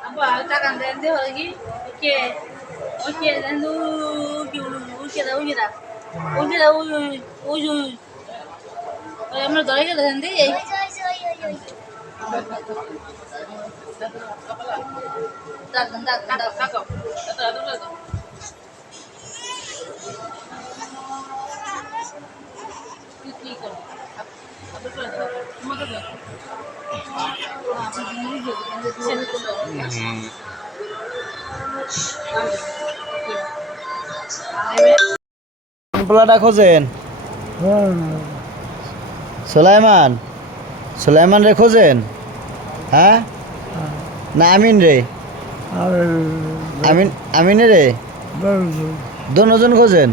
Apa tak kan dende lagi? Oke. Oke, dendu uke da uke da. Uke da uju. আমরা ধরে গেলে দেন দিই ডাক ডাক ডাক ডাক কি করব পোলাটা খোঁজেন সুলাইমান সুলাইমান রে খোঁজেন হ্যাঁ না আমিন রে আমিন রে দুজন খোঁজেন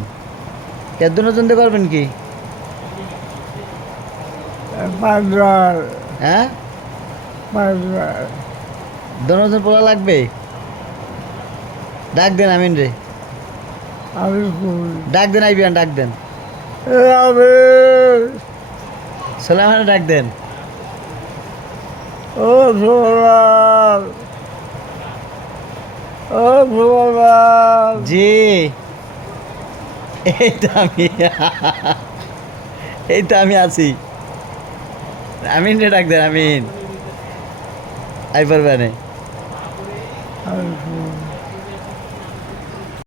কে দুজন দিয়ে করবেন কি হ্যাঁ দুজন পোলা লাগবে ডাক দেন আমিন রে ডাক দেন আইবিয়ান ডাক দেন সুলাইমান ডাক দেন ও সোলার ও সোলার জি এই তো আমি আছি আমিন রে ডাক দেন আমিন আই পারবে না